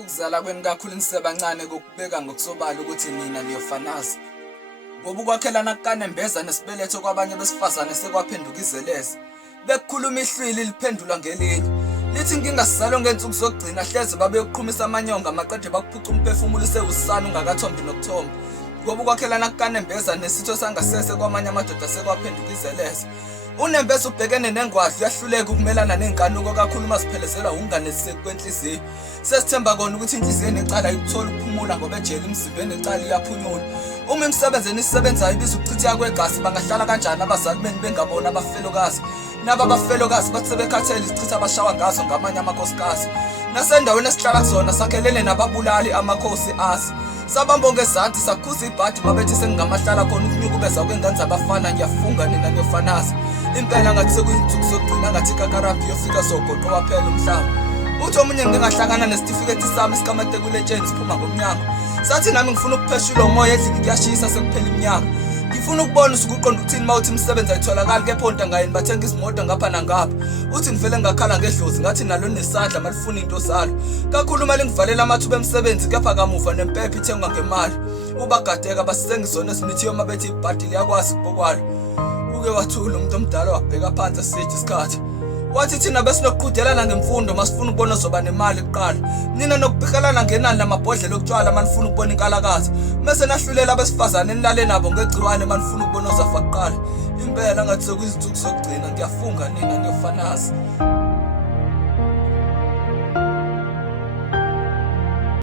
Ukuzala kweni kakhulu nisebancane kokubeka ngokusobala ukuthi nina niyofanaza. Ngoba ukwakhelana kukanembeza nesibeletho kwabanye besifazane sekwaphenduka izeleze. Bekukhuluma ihlwili liphendulwa ngelinye. Lithi inkinga sizalwe ngensuku zokugcina hleze babeyoqhumisa amanyonga maqede bakuphuca umphefumulo usewusana ungakathombi nokuthomba. Ngoba ukwakhelana kukanembeza nesitho sangasese kwamanye amadoda sekwaphenduka izeleze. UNembeza ubhekene nengwadla uyahluleka ukumelana nenkanuko kakhulu uma ziphelezela ukunganeliseki kwenhliziyo. Sesithemba kona ukuthi inhliziyo necala ayikuthola ukuphumula ngoba ejele emzimbeni ecala iyaphunyula. Uma emsebenzeni isisebenzayo ibiza ukuchitheka kwegazi bangahlala kanjani abazali beni bengabona abafelokazi? Naba abafelokazi bathi sebekhathele izichitha abashawa ngazo ngamanye amakhosikazi. Nasendaweni esihlala kuzona sakhelene nababulali amakhosi asi. Sabambo ngezansi sakhuza ibhadi mabethi sengingamahlala khona ukunyukubeza kwengane zabafana ngiyafunga nina niyofanaza. Impela ngathi sekuyinsuku zokugcina ngathi ikakarambi yofika sogoqo waphela umhlaba. Uthi omunye ngingahlangana nesitifiketi sami sikamate kuletsheni siphuma ngomnyango. Sathi nami ngifuna ukupheshula umoya endlini kuyashisa sekuphela iminyaka. Ngifuna ukubona usukuqonda ukuthini mawuthi imisebenzi ayitholakali kephonta ngayini bathenga izimoto ngapha nangapha. Uthi ngivele ngakhala ngedlozi ngathi nalo nesandla malifuna into zalo. Kakhulu mali ngivalela amathuba emisebenzi kepha kamuva nempepha ithengwa ngemali. Ubagadeka basisengizona esimithiyo mabethi ibhadi liyakwazi kubokwalo. Uke wathula umuntu omdala wabheka phansi esithi isikhathi. Wathi thina besinokuqhudelana ngemfundo masifuna ukubona zoba nemali kuqala. Nina nokubhikalana ngenani lamabhodlela okutshwala manifuna ukubona inkalakazi. Mase nahlulela abesifazane nilale nabo ngegciwane manifuna ukubona uzafa kuqala. Impela ngathi sekuyizinsuku zokugcina ngiyafunga nina niyofanaza.